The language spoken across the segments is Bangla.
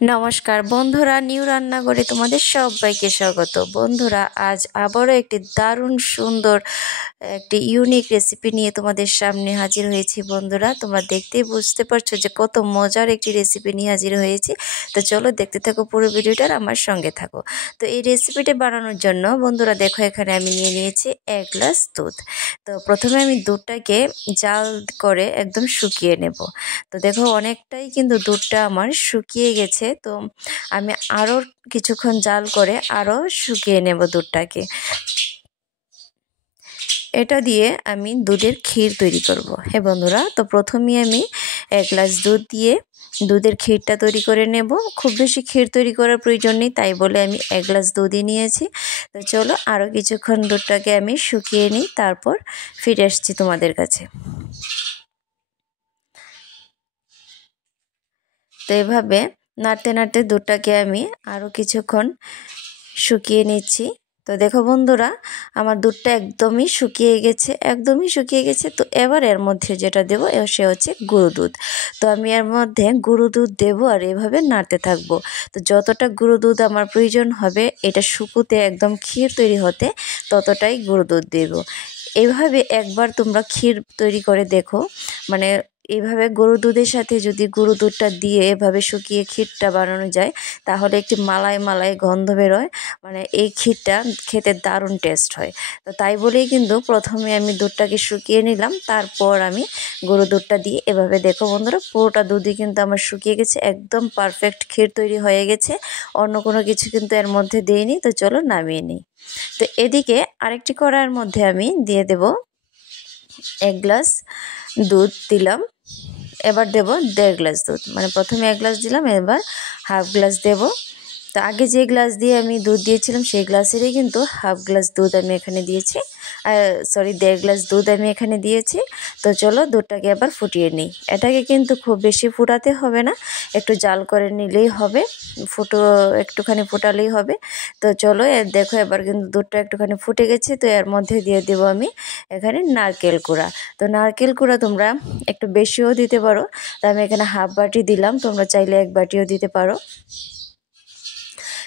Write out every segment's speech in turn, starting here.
নমস্কার বন্ধুরা, নিউ রান্নাঘরে তোমাদের সবাইকে স্বাগত। বন্ধুরা, আজ আবারও একটি দারুণ সুন্দর একটি ইউনিক রেসিপি নিয়ে তোমাদের সামনে হাজির হয়েছি। বন্ধুরা, তোমরা দেখতেই বুঝতে পারছো যে কত মজার একটি রেসিপি নিয়ে হাজির হয়েছি। তো চলো দেখতে থাকো পুরো ভিডিওটার, আমার সঙ্গে থাকো। তো এই রেসিপিটি বানানোর জন্য বন্ধুরা দেখো, এখানে আমি নিয়ে নিয়েছি 1 গ্লাস দুধ। তো প্রথমে আমি দুধটাকে জাল করে একদম শুকিয়ে নেব। তো দেখো অনেকটাই কিন্তু দুধটা আমার শুকিয়ে গেছে। তো আমি আরও কিছুক্ষণ জাল করে আরও শুকিয়ে নেব দুধটাকে। এটা দিয়ে আমি দুধের ক্ষীর তৈরি করব। হ্যাঁ বন্ধুরা, তো প্রথমেই আমি 1 গ্লাস দুধ দিয়ে দুধের ক্ষীরটা তৈরি করে নেব। খুব বেশি ক্ষীর তৈরি করার প্রয়োজন নেই, তাই বলে আমি 1 গ্লাস দুধই নিয়েছি। তো চলো আরও কিছুক্ষণ দুধটাকে আমি শুকিয়ে নিই, তারপর ফিরে আসছি তোমাদের কাছে। তো এভাবে নাড়তে নাড়তে দুধটাকে আমি আরও কিছুক্ষণ শুকিয়ে নিচ্ছি। তো দেখো বন্ধুরা, আমার দুধটা একদমই শুকিয়ে গেছে। তো এবার এর মধ্যে যেটা দেবো সে হচ্ছে গুঁড়ো দুধ। তো আমি এর মধ্যে গুঁড়ো দুধ দেবো আর এভাবে নাড়তে থাকবো। তো যতটা গুঁড়ো দুধ আমার প্রয়োজন হবে এটা শুকোতে, একদম ক্ষীর তৈরি হতে, ততটাই গুঁড়ো দুধ দেবো। এইভাবে একবার তোমরা ক্ষীর তৈরি করে দেখো। মানে এইভাবে গরুর দুধের সাথে যদি গুঁড়ো দুধটা দিয়ে এভাবে শুকিয়ে ক্ষীরটা বানানো যায়, তাহলে একটি মালাই মালাই গন্ধ বেরোয়। মানে এই ক্ষীরটা খেতে দারুণ টেস্ট হয়। তো তাই বলেই কিন্তু প্রথমে আমি দুধটাকে শুকিয়ে নিলাম, তারপর আমি গরুর দুধটা দিয়ে এভাবে দেখো বন্ধুরা, পুরোটা দুধই কিন্তু আমার শুকিয়ে গেছে, একদম পারফেক্ট ক্ষীর তৈরি হয়ে গেছে। অন্য কোনো কিছু কিন্তু এর মধ্যে দিইনি। তো চলো নামিয়ে নিই। তো এদিকে আরেকটি কড়াইয়ের মধ্যে আমি দিয়ে দেব 1 গ্লাস দুধ দিলাম। এবার দেব 1.5 গ্লাস দুধ। মানে প্রথমে 1 গ্লাস দিলাম, এবার হাফ গ্লাস দেব। তো আগে যে গ্লাস দিয়ে আমি দুধ দিয়েছিলাম সেই গ্লাসেরই কিন্তু হাফ গ্লাস দুধ আমি এখানে দিয়েছি। 1.5 গ্লাস দুধ আমি এখানে দিয়েছি। তো চলো দুধটাকে এবার ফুটিয়ে নিই। এটাকে কিন্তু খুব বেশি ফুটাতে হবে না, একটু জাল করে নিলেই হবে, একটুখানি ফুটালেই হবে। তো চলো দেখো এবার কিন্তু দুধটা একটুখানি ফুটে গেছে। তো এর মধ্যে দিয়ে দেবো আমি এখানে নারকেল কুড়া। তো নারকেল কুড়া তোমরা একটু বেশিও দিতে পারো। তো আমি এখানে হাফ বাটি দিলাম, তোমরা চাইলে 1 বাটিও দিতে পারো।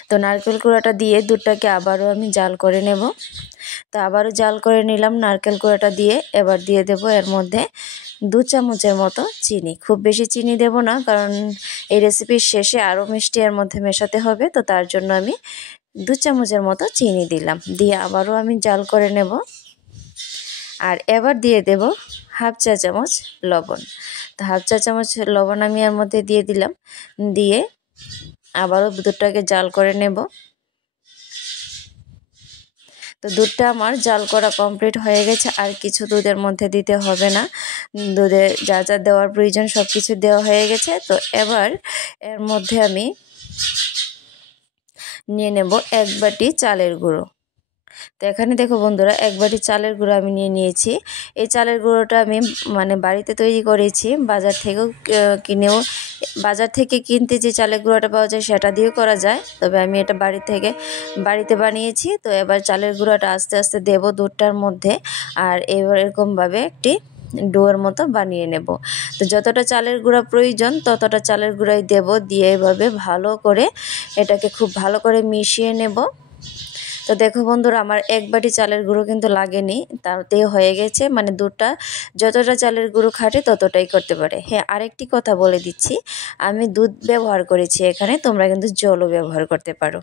তো নারকেল কুড়াটা দিয়ে দুধটাকে আবারও আমি জাল করে নেব। তো আবারও জাল করে নিলাম নারকেল কুড়াটা দিয়ে। এবার দিয়ে দেব এর মধ্যে 2 চামচের মতো চিনি। খুব বেশি চিনি দেব না, কারণ এই রেসিপির শেষে আরও মিষ্টি এর মধ্যে মেশাতে হবে। তো তার জন্য আমি 2 চামচের মতো চিনি দিলাম, দিয়ে আবারও আমি জাল করে নেব। আর এবার দিয়ে দেব হাফ চা চামচ লবণ। তো হাফ চা চামচ লবণ আমি এর মধ্যে দিয়ে দিলাম, দিয়ে আবারও দুধটাকে জাল করে নেব। তো দুধটা আমার জাল করা কমপ্লিট হয়ে গেছে, আর কিছু দুধের মধ্যে দিতে হবে না। দুধে যা যা দেওয়ার প্রয়োজন সব কিছু দেওয়া হয়ে গেছে। তো এবার এর মধ্যে আমি নিয়ে নেব 1 বাটি চালের গুঁড়ো। তো এখানে দেখো বন্ধুরা, 1 বাটি চালের গুঁড়ো আমি নিয়ে নিয়েছি। এই চালের গুঁড়োটা আমি মানে বাড়িতে তৈরি করেছি, বাজার থেকে কিনতে যে চালের গুঁড়োটা পাওয়া যায় সেটা দিয়েও করা যায়, তবে আমি এটা বাড়িতে বানিয়েছি। তো এবার চালের গুঁড়োটা আস্তে আস্তে দেব দুধটার মধ্যে, আর এবার এরকমভাবে একটি ডোয়ের মতো বানিয়ে নেব। তো যতটা চালের গুঁড়া প্রয়োজন ততটা চালের গুঁড়াই দেব, দিয়ে এভাবে ভালো করে এটাকে খুব ভালো করে মিশিয়ে নেব। তো দেখো বন্ধুরা, আমার 1 বাটি চালের গুঁড়ো কিন্তু লাগেনি, তাতেই হয়ে গেছে। মানে দুধটা যতটা চালের গুঁড়ো খাটে ততটাই করতে পারে। হ্যাঁ, আরেকটি কথা বলে দিচ্ছি, আমি দুধ ব্যবহার করেছি এখানে, তোমরা কিন্তু জলও ব্যবহার করতে পারো।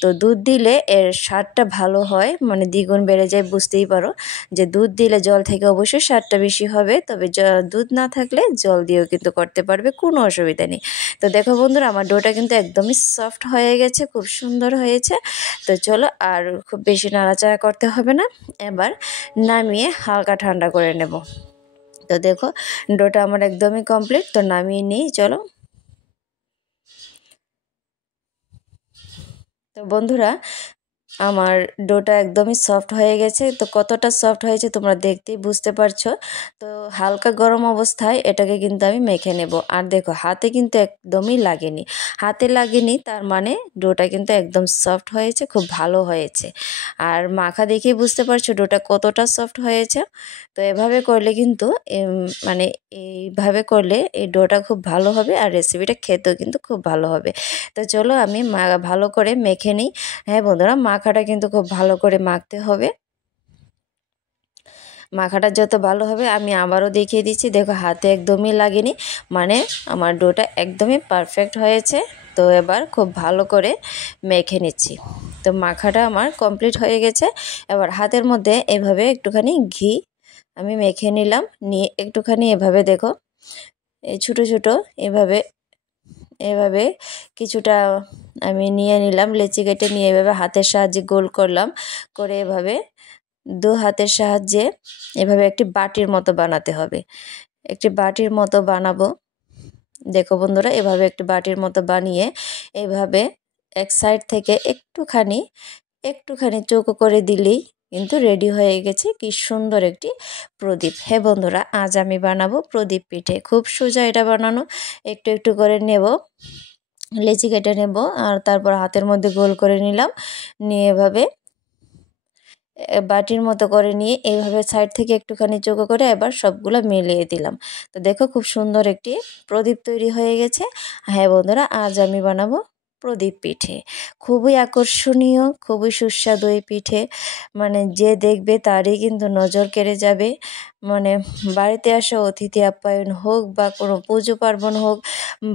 তো দুধ দিলে এর স্বাদটা ভালো হয়, মানে দ্বিগুণ বেড়ে যায়। বুঝতেই পারো যে দুধ দিলে জল থেকে অবশ্যই স্বাদটা বেশি হবে, তবে দুধ না থাকলে জল দিয়েও কিন্তু করতে পারবে, কোনো অসুবিধা নেই। তো দেখো বন্ধুরা, আমার ডোটা কিন্তু একদমই সফট হয়ে গেছে, খুব সুন্দর হয়েছে। তো চলো আর খুব বেশি নাড়াচাড়া করতে হবে না, এবার নামিয়ে হালকা ঠান্ডা করে নেব। তো দেখো ডোটা আমার একদমই কমপ্লিট। তো নামিয়ে নিই চলো। তো বন্ধুরা, আমার ডোটা একদমই সফট হয়ে গেছে। তো কতটা সফট হয়েছে তোমরা দেখতেই বুঝতে পারছো। তো হালকা গরম অবস্থায় এটাকে কিন্তু আমি মেখে নেব। আর দেখো হাতে কিন্তু একদমই লাগেনি, হাতে লাগেনি তার মানে ডোটা কিন্তু একদম সফট হয়েছে, খুব ভালো হয়েছে। আর মাখা দেখেই বুঝতে পারছো ডোটা কতটা সফট হয়েছে। তো এভাবে করলে কিন্তু মানে এইভাবে করলে এই ডোটা খুব ভালো হবে আর রেসিপিটা খেতেও কিন্তু খুব ভালো হবে। তো চলো আমি ভালো করে মেখে নিই। হ্যাঁ বন্ধুরা, মাখাটা কিন্তু খুব ভালো করে মাখতে হবে। মাখাটা যত ভালো হবে, আমি আবারও দেখিয়ে দিচ্ছি, দেখো হাতে একদমই লাগেনি, মানে আমার ডোটা একদমই পারফেক্ট হয়েছে। তো এবার খুব ভালো করে মেখে নিচ্ছি। তো মাখাটা আমার কমপ্লিট হয়ে গেছে। এবার হাতের মধ্যে এভাবে একটুখানি ঘি আমি মেখে নিলাম, নিয়ে একটুখানি এভাবে দেখো এই ছোটো ছোটো এভাবে এভাবে কিছুটা আমি নিয়ে নিলাম, লেচি কেটে নিয়ে এভাবে হাতের সাহায্যে গোল করলাম, করে এভাবে দু হাতের সাহায্যে এভাবে একটি বাটির মতো বানাতে হবে। একটি বাটির মতো বানাবো। দেখো বন্ধুরা, এভাবে একটি বাটির মতো বানিয়ে এভাবে এক সাইড থেকে একটুখানি চৌকো করে দিলেই কিন্তু রেডি হয়ে গেছে কি সুন্দর একটি প্রদীপ। হ্যাঁ বন্ধুরা, আজ আমি বানাবো প্রদীপ পিঠে। খুব সোজা এটা বানানো। একটু একটু করে নেব, লেচি কেটে নেব, আর তারপর হাতের মধ্যে গোল করে নিলাম, নিয়ে এভাবে বাটির মতো করে নিয়ে এইভাবে সাইড থেকে একটুখানি চৌকো করে এবার সবগুলো মিলিয়ে দিলাম। তো দেখো খুব সুন্দর একটি প্রদীপ তৈরি হয়ে গেছে। হ্যাঁ বন্ধুরা, আজ আমি বানাবো প্রদীপ পিঠে। খুবই আকর্ষণীয়, খুবই সুস্বাদু এই পিঠে, মানে যে দেখবে তারই কিন্তু নজর কেড়ে যাবে। মানে বাড়িতে আসা অতিথি আপ্যায়ন হোক বা কোনো পুজো পার্বণ হোক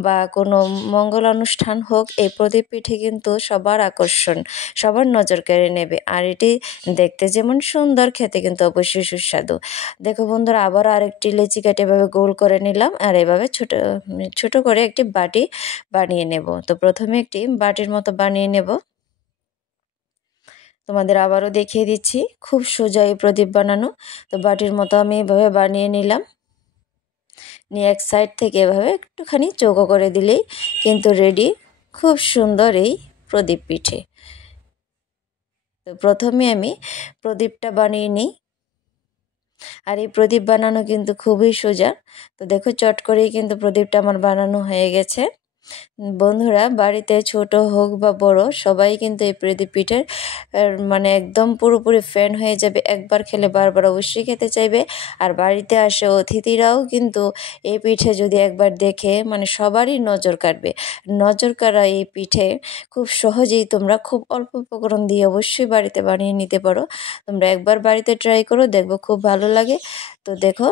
বা কোনো মঙ্গল অনুষ্ঠান হোক, এই প্রদীপ পিঠে কিন্তু সবার আকর্ষণ, সবার নজর কেড়ে নেবে। আর এটি দেখতে যেমন সুন্দর, খেতে কিন্তু অবশ্যই সুস্বাদু। দেখো বন্ধুরা, আবার আরেকটি লেচি কেটে এভাবে গোল করে নিলাম, আর এভাবে ছোট ছোট করে একটি বাটি বানিয়ে নেব। তো প্রথমে একটি বাটির মতো বানিয়ে নেব, তোমাদের আবারও দেখিয়ে দিচ্ছি, খুব সোজা এই প্রদীপ বানানো। তো বাটির মতো আমি এভাবে বানিয়ে নিলাম, নিয়ে এক সাইড থেকে এভাবে একটুখানি চৌকো করে দিলেই কিন্তু রেডি খুব সুন্দর এই প্রদীপ পিঠে। তো প্রথমে আমি প্রদীপটা বানিয়ে নিই। আর এই প্রদীপ বানানো কিন্তু খুবই সোজা। তো দেখো চট করেই কিন্তু প্রদীপটা আমার বানানো হয়ে গেছে। বন্ধুরা, বাড়িতে ছোট হোক বা বড়, সবাই কিন্তু এই প্রদীপ পিঠের মানে একদম পুরোপুরি ফ্যান হয়ে যাবে। একবার খেলে বারবার অবশ্যই খেতে চাইবে। আর বাড়িতে আসে অতিথিরাও কিন্তু এই পিঠে যদি একবার দেখে, মানে সবারই নজর কাড়বে। নজর কাড়া এই পিঠে খুব সহজেই তোমরা খুব অল্প উপকরণ দিয়ে অবশ্যই বাড়িতে বানিয়ে নিতে পারো। তোমরা একবার বাড়িতে ট্রাই করো, দেখবো খুব ভালো লাগে। তো দেখো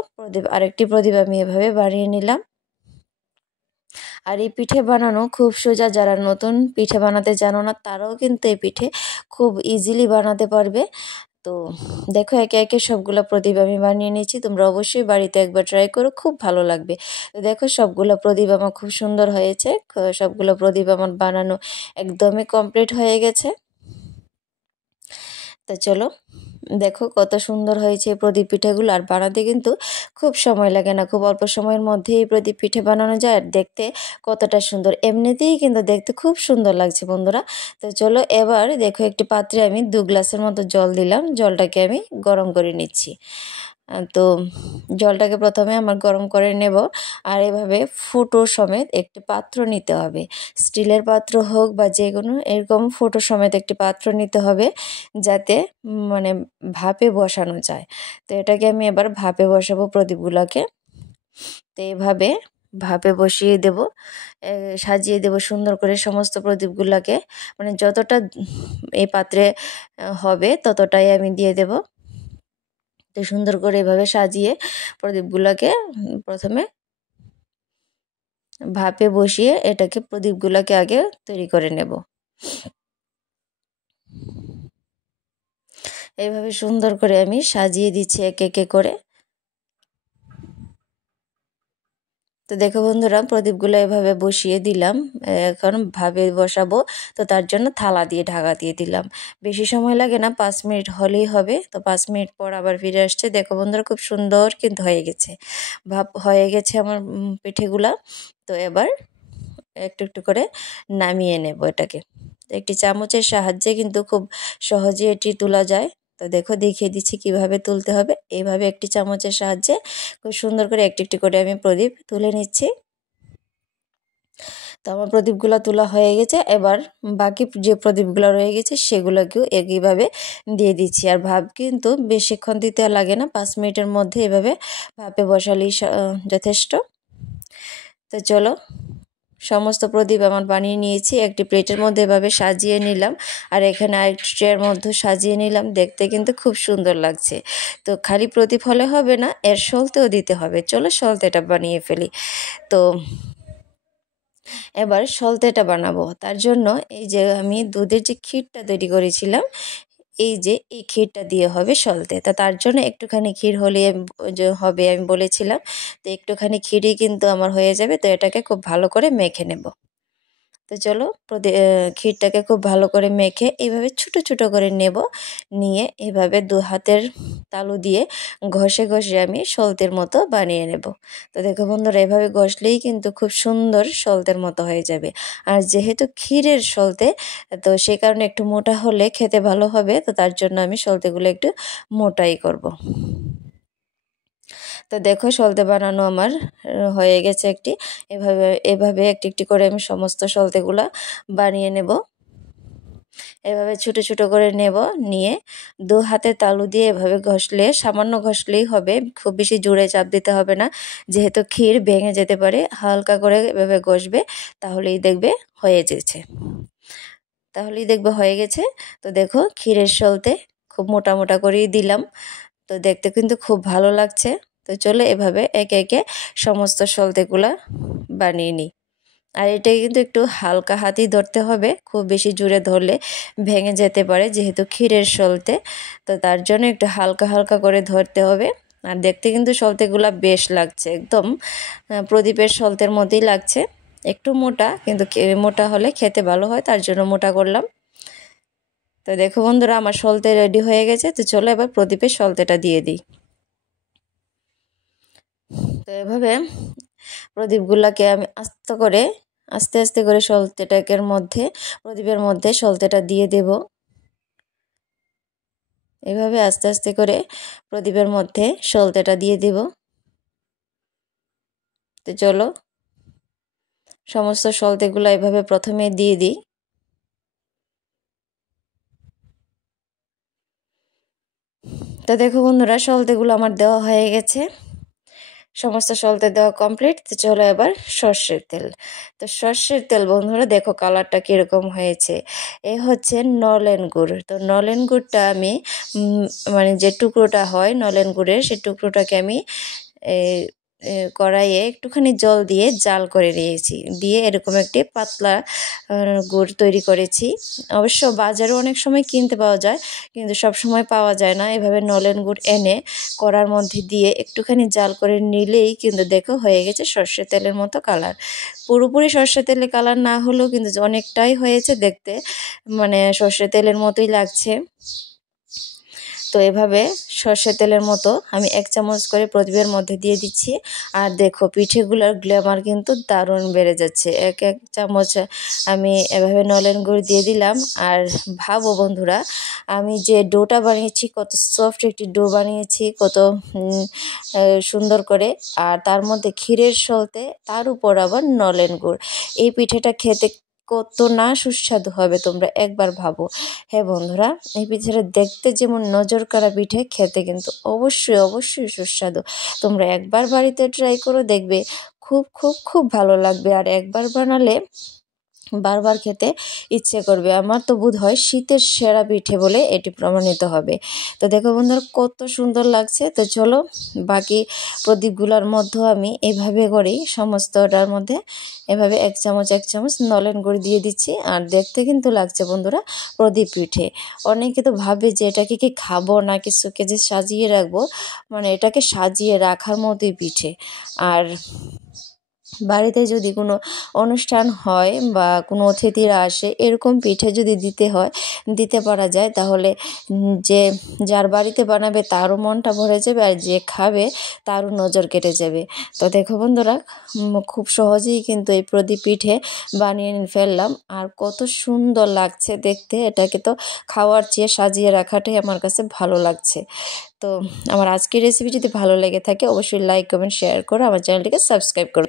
আরেকটি প্রদীপ আমি এভাবে বানিয়ে নিলাম। আর এই পিঠে বানানো খুব সোজা, যারা নতুন পিঠে বানাতে জানো না তারাও কিন্তু এই পিঠে খুব ইজিলি বানাতে পারবে। তো দেখো একে একে সবগুলো প্রদীপ আমি বানিয়ে নিয়েছি, তোমরা অবশ্যই বাড়িতে একবার ট্রাই করো, খুব ভালো লাগবে। তো দেখো সবগুলো প্রদীপ আমার খুব সুন্দর হয়েছে, সবগুলো প্রদীপ আমার বানানো একদমই কমপ্লিট হয়ে গেছে। তো চলো দেখো কত সুন্দর হয়েছে এই প্রদীপ পিঠেগুলো। আর বানাতে কিন্তু খুব সময় লাগে না, খুব অল্প সময়ের মধ্যে এই প্রদীপ পিঠে বানানো যায়। আর দেখতে কতটা সুন্দর, এমনিতেই কিন্তু দেখতে খুব সুন্দর লাগছে বন্ধুরা। তো চলো এবার দেখো একটি পাত্রে আমি 2 গ্লাসের মতো জল দিলাম, জলটাকে আমি গরম করে নিচ্ছি। তো জলটাকে প্রথমে আমার গরম করে নেব। আর এভাবে ফুটো সমেত একটি পাত্র নিতে হবে, স্টিলের পাত্র হোক বা যে কোনো এরকম ফুটো সমেত একটি পাত্র নিতে হবে, যাতে মানে ভাপে বসানো যায়। তো এটাকে আমি এবার ভাপে বসাবো প্রদীপগুলোকে। তো এইভাবে ভাপে বসিয়ে দেব, সাজিয়ে দেব সুন্দর করে সমস্ত প্রদীপগুলোকে, মানে যতটা এই পাত্রে হবে ততটাই আমি দিয়ে দেব। তো সুন্দর করে এভাবে সাজিয়ে প্রদীপগুলোকে প্রথমে ভাপে বসিয়ে এটাকে প্রদীপগুলোকে আগে তৈরি করে নেব। এইভাবে সুন্দর করে আমি সাজিয়ে দিচ্ছি এক একে করে। তো দেখো বন্ধুরা, প্রদীপগুলো এভাবে বসিয়ে দিলাম, এখন ভাবে বসাবো। তো তার জন্য থালা দিয়ে ঢাকা দিয়ে দিলাম, বেশি সময় লাগে না, 5 মিনিট হলেই হবে। তো 5 মিনিট পর আবার ফিরে আসছে। দেখো বন্ধুরা, খুব সুন্দর কিন্তু হয়ে গেছে, ভাপ হয়ে গেছে আমার পিঠেগুলা। তো এবার একটু একটু করে নামিয়ে নেব এটাকে। একটি চামচের সাহায্যে কিন্তু খুব সহজে এটি তোলা যায়। তো দেখো দেখিয়ে দিচ্ছি কিভাবে তুলতে হবে। এইভাবে একটি চামচের সাহায্যে খুব সুন্দর করে একটি একটি করে আমি প্রদীপ তুলে নিচ্ছি। তো আমার প্রদীপগুলো তোলা হয়ে গেছে। এবার বাকি যে প্রদীপগুলো রয়ে গেছে সেগুলোকেও একইভাবে দিয়ে দিচ্ছি। আর ভাপ কিন্তু বেশিক্ষণ দিতে লাগে না, 5 মিনিটের মধ্যে এভাবে ভাপে বসালেই যথেষ্ট। তো চলো, সমস্ত প্রদীপ আমার বানিয়ে নিয়েছি। একটি প্লেটের মধ্যে এভাবে সাজিয়ে নিলাম, আর এখানে আরেকটি ট্রের মধ্যে সাজিয়ে নিলাম। দেখতে কিন্তু খুব সুন্দর লাগছে। তো খালি প্রদীপ হলে হবে না, এর সলতেও দিতে হবে। চলো সলতেটা বানিয়ে ফেলি। তো এবার সলতেটা বানাবো। তার জন্য এই যে আমি দুধের যে ক্ষীরটা তৈরি করেছিলাম, এই যে এই ক্ষীরটা দিয়ে হবে সলতে। তা তার জন্য একটুখানি ক্ষীর হলে হবে আমি বলেছিলাম। তো একটুখানি ক্ষীরই কিন্তু আমার হয়ে যাবে। তো এটাকে খুব ভালো করে মেখে নেব। তো চলো ক্ষীরটাকে খুব ভালো করে মেখে এইভাবে ছোট ছোট করে নেব। নিয়ে এভাবে 2 হাতের তালু দিয়ে ঘষে ঘষে আমি সলতের মতো বানিয়ে নেব। তো দেখো বন্ধুরা, এভাবে ঘষলেই কিন্তু খুব সুন্দর সলতের মতো হয়ে যাবে। আর যেহেতু ক্ষীরের সলতে, তো সেই কারণে একটু মোটা হলে খেতে ভালো হবে। তো তার জন্য আমি সলতেগুলো একটু মোটাই করব। তো দেখো সলতে বানানো আমার হয়ে গেছে একটি। এভাবে একটি একটি করে আমি সমস্ত সলতেগুলা বানিয়ে নেব। এভাবে ছোট ছোট করে নেব। নিয়ে 2 হাতে তালু দিয়ে এভাবে ঘষলে, সামান্য ঘষলেই হবে, খুব বেশি জোরে চাপ দিতে হবে না, যেহেতু ক্ষীর ভেঙে যেতে পারে। হালকা করে এভাবে ঘষবে, তাহলেই দেখবে হয়ে হয়ে গেছে। তো দেখো ক্ষীরের সলতে খুব মোটা মোটা করেই দিলাম। তো দেখতে কিন্তু খুব ভালো লাগছে। তো চলো এভাবে একে একে সমস্ত সলতেগুলা বানিয়ে নিই। আর এটা কিন্তু একটু হালকা হাতেই ধরতে হবে, খুব বেশি জোরে ধরলে ভেঙে যেতে পারে, যেহেতু ক্ষীরের সলতে। তো তার জন্য একটু হালকা হালকা করে ধরতে হবে। আর দেখতে কিন্তু সলতেগুলা বেশ লাগছে, একদম প্রদীপের সলতের মতোই লাগছে। একটু মোটা, কিন্তু মোটা হলে খেতে ভালো হয়, তার জন্য মোটা করলাম। তো দেখো বন্ধুরা, আমার সলতে রেডি হয়ে গেছে। তো চলো এবার প্রদীপের সলতেটা দিয়ে দিই। তো এভাবে প্রদীপগুলোকে আমি আস্তে আস্তে করে সলতেটাকের মধ্যে, প্রদীপের মধ্যে সলতেটা দিয়ে দেব। এভাবে আস্তে আস্তে করে প্রদীপের মধ্যে সলতেটা দিয়ে দেব। তো চলো সমস্ত সলতেগুলো এভাবে প্রথমে দিয়ে দিই। তো দেখো বন্ধুরা, সলতেগুলো আমার দেওয়া হয়ে গেছে, সমস্ত সলতে দেওয়া কমপ্লিট। তো চলো এবার সর্ষের তেল। তো সর্ষের তেল বন্ধুরা দেখো কালারটা কীরকম হয়েছে। এ হচ্ছে নলেন গুড়। তো নলেন গুড়টা আমি মানে যে টুকরোটা হয় নলেন গুড়ের, সেই টুকরোটাকে আমি কড়াইয়ে একটুখানি জল দিয়ে জাল করে নিয়েছি। দিয়ে এরকম একটি পাতলা গুড় তৈরি করেছি। অবশ্য বাজারে অনেক সময় কিনতে পাওয়া যায়, কিন্তু সব সময় পাওয়া যায় না। এভাবে নলেন গুড় এনে কড়ার মধ্যে দিয়ে একটুখানি জাল করে নিলেই কিন্তু দেখো হয়ে গেছে সর্ষের তেলের মতো কালার। পুরোপুরি সর্ষের তেলের কালার না হলেও কিন্তু অনেকটাই হয়েছে দেখতে, মানে সর্ষের তেলের মতোই লাগছে। তো এভাবে সর্ষের তেলের মতো আমি 1 চামচ করে প্রদীপের মধ্যে দিয়ে দিচ্ছি। আর দেখো পিঠেগুলোর গ্ল্যামার কিন্তু দারুণ বেড়ে যাচ্ছে। 1 চামচ আমি এভাবে নলেন গুড় দিয়ে দিলাম। আর ভাবো বন্ধুরা, আমি যে ডোটা বানিয়েছি, কত সফট একটি ডো বানিয়েছি, কত সুন্দর করে। আর তার মধ্যে ক্ষীরের সলতে, তার উপর আবার নলেন গুড়। এই পিঠেটা খেতে কত না সুস্বাদু হবে, তোমরা একবার ভাবো। হ্যাঁ বন্ধুরা, এই পিঠেটা দেখতে যেমন নজর কাড়া পিঠে, খেতে কিন্তু অবশ্যই অবশ্যই সুস্বাদু। তোমরা একবার বাড়িতে ট্রাই করো, দেখবে খুব খুব খুব ভালো লাগবে। আর একবার বানালে বারবার খেতে ইচ্ছে করবে। আমার তো বোধ হয় শীতের সেরা পিঠে বলে এটি প্রমাণিত হবে। তো দেখো বন্ধুরা কত সুন্দর লাগছে। তো চলো বাকি প্রদীপগুলোর মধ্যেও আমি এইভাবে করেই সমস্তটার মধ্যে এভাবে 1 চামচ নলেন গুড় দিয়ে দিচ্ছি। আর দেখতে কিন্তু লাগছে বন্ধুরা প্রদীপ পিঠে। অনেকে তো ভাবে যে এটাকে কি খাবো নাকি শোকেজে সাজিয়ে রাখবো, মানে এটাকে সাজিয়ে রাখার মতোই পিঠে। আর বাড়িতে যদি কোনো অনুষ্ঠান হয় বা কোনো অতিথিরা আসে, এরকম পিঠে যদি দিতে পারা যায়, তাহলে যার বাড়িতে বানাবে তারও মনটা ভরে যাবে, আর যে খাবে তারও নজর কেটে যাবে। তো দেখো বন্ধুরা, খুব সহজেই কিন্তু এই প্রদীপ পিঠে বানিয়ে ফেললাম, আর কত সুন্দর লাগছে দেখতে। এটাকে তো খাওয়ার চেয়ে সাজিয়ে রাখাটাই আমার কাছে ভালো লাগছে। তো আমার আজকের রেসিপি যদি ভালো লেগে থাকে, অবশ্যই লাইক, কমেন্ট, শেয়ার করে আমার চ্যানেলটিকে সাবস্ক্রাইব করো।